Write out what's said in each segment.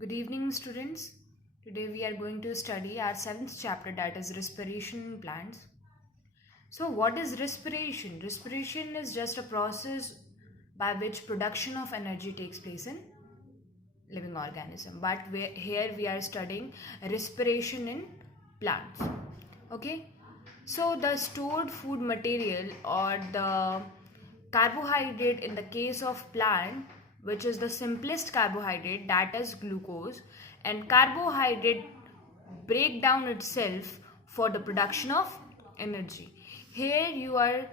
Good evening, students. Today we are going to study our seventh chapter, that is respiration in plants. So, what is respiration? Respiration is just a process by which production of energy takes place in living organism. But here we are studying respiration in plants. Okay. So, the stored food material or the carbohydrate in the case of plant, which is the simplest carbohydrate, that is glucose, and carbohydrate break down itself for the production of energy. Here you are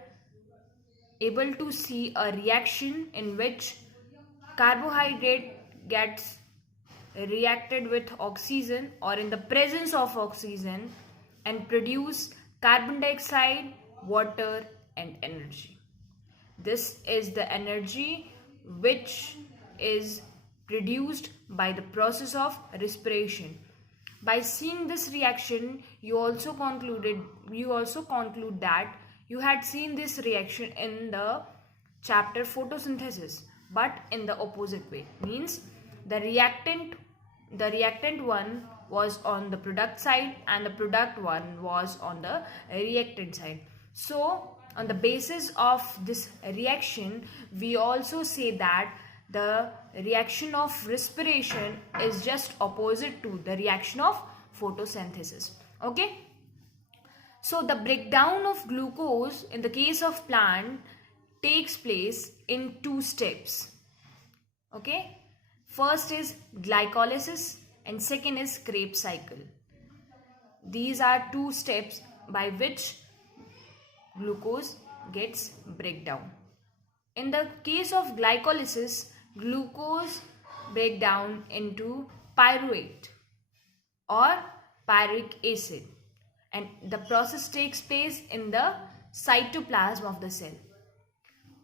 able to see a reaction in which carbohydrate gets reacted with oxygen or in the presence of oxygen and produce carbon dioxide, water and energy. This is the energy which is produced by the process of respiration. By seeing this reaction, you also conclude that you had seen this reaction in the chapter photosynthesis, but in the opposite way. Means the reactant one was on the product side and the product one was on the reactant side. So on the basis of this reaction, we also say that the reaction of respiration is just opposite to the reaction of photosynthesis. Okay. So the breakdown of glucose in the case of plant takes place in two steps. Okay. First is glycolysis and second is Krebs cycle. These are two steps by which glucose gets breakdown. In the case of glycolysis, glucose break down into pyruvate or pyruvic acid, and the process takes place in the cytoplasm of the cell.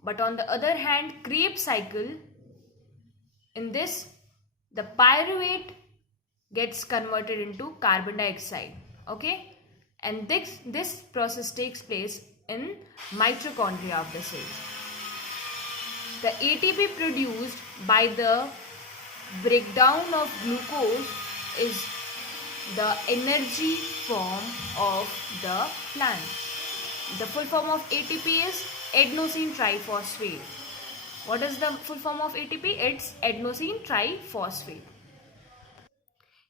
But on the other hand, Krebs cycle, in this the pyruvate gets converted into carbon dioxide. Okay, and this process takes place in mitochondria of the cells. The ATP produced by the breakdown of glucose is the energy form of the plant. The full form of ATP is adenosine triphosphate. What is the full form of ATP? It's adenosine triphosphate.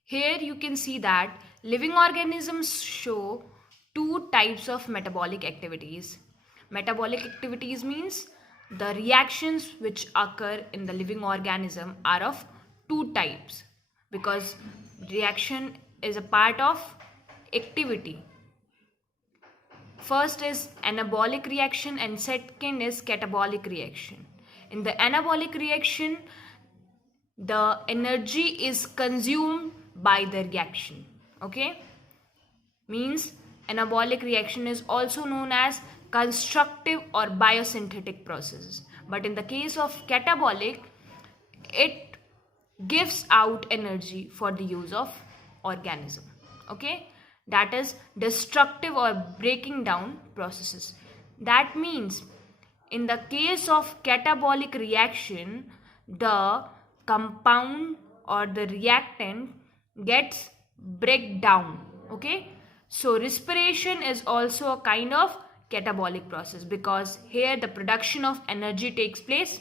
Here you can see that living organisms show two types of metabolic activities. Metabolic activities means the reactions which occur in the living organism are of two types, because reaction is a part of activity. First is anabolic reaction and second is catabolic reaction. In the anabolic reaction, the energy is consumed by the reaction. Okay, means anabolic reaction is also known as constructive or biosynthetic processes, but in the case of catabolic, it gives out energy for the use of organism. Okay, that is destructive or breaking down processes. That means in the case of catabolic reaction, the compound or the reactant gets break down. Okay, so respiration is also a kind of catabolic process, because here the production of energy takes place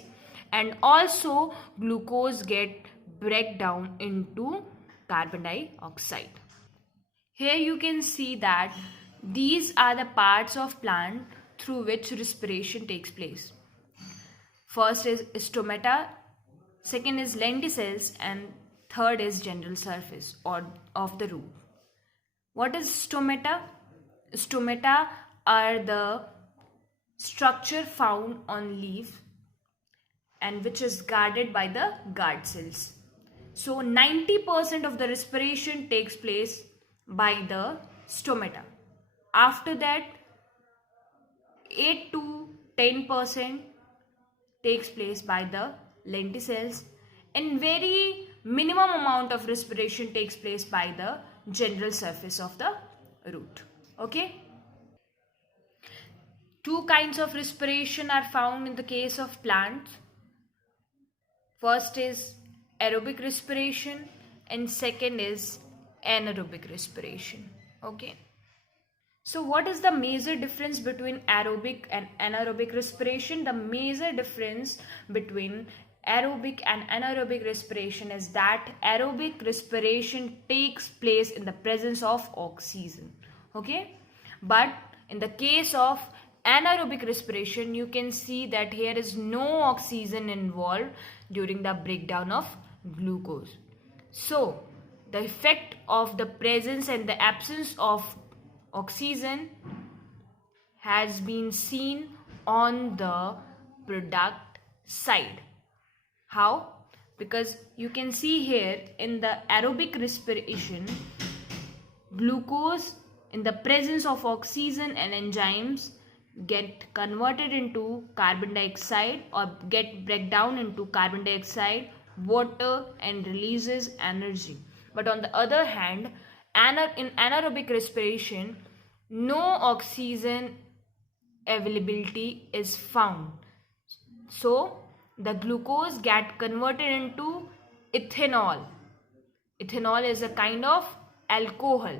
and also glucose get break down into carbon dioxide. Here you can see that these are the parts of plant through which respiration takes place. First is stomata, second is lenticels, and third is general surface or of the root. What is stomata? Stomata are the structure found on leaf and which is guarded by the guard cells. So 90% of the respiration takes place by the stomata. After that, 8 to 10% takes place by the lenticels, and very minimum amount of respiration takes place by the general surface of the root. Okay. Two kinds of respiration are found in the case of plants. First is aerobic respiration and second is anaerobic respiration. Okay. So what is the major difference between aerobic and anaerobic respiration? The major difference between aerobic and anaerobic respiration is that aerobic respiration takes place in the presence of oxygen. Okay? But in the case of anaerobic respiration, you can see that here is no oxygen involved during the breakdown of glucose. So, the effect of the presence and the absence of oxygen has been seen on the product side. How? Because you can see here in the aerobic respiration, glucose in the presence of oxygen and enzymes get converted into carbon dioxide or get break down into carbon dioxide, water, and releases energy. But on the other hand, in anaerobic respiration, no oxygen availability is found. So the glucose get converted into ethanol. Ethanol is a kind of alcohol,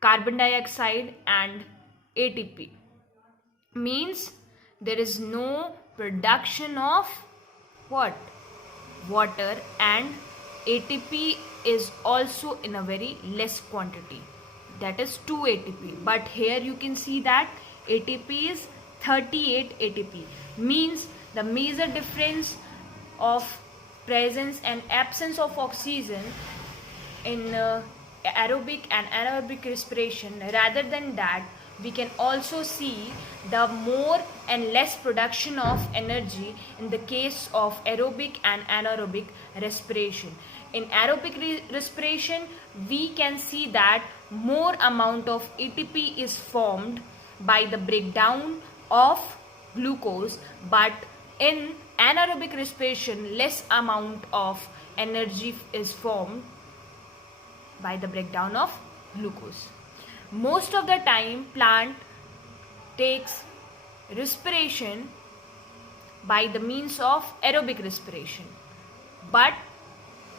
carbon dioxide and ATP. Means there is no production of what? Water, and ATP is also in a very less quantity, that is 2 ATP. But here you can see that ATP is 38 ATP. Means the major difference of presence and absence of oxygen in aerobic and anaerobic respiration. Rather than that, we can also see the more and less production of energy in the case of aerobic and anaerobic respiration. In aerobic respiration, we can see that more amount of ATP is formed by the breakdown of glucose, but in anaerobic respiration, less amount of energy is formed by the breakdown of glucose. Most of the time, plant takes respiration by the means of aerobic respiration, but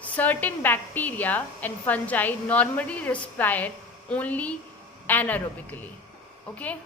certain bacteria and fungi normally respire only anaerobically. Okay.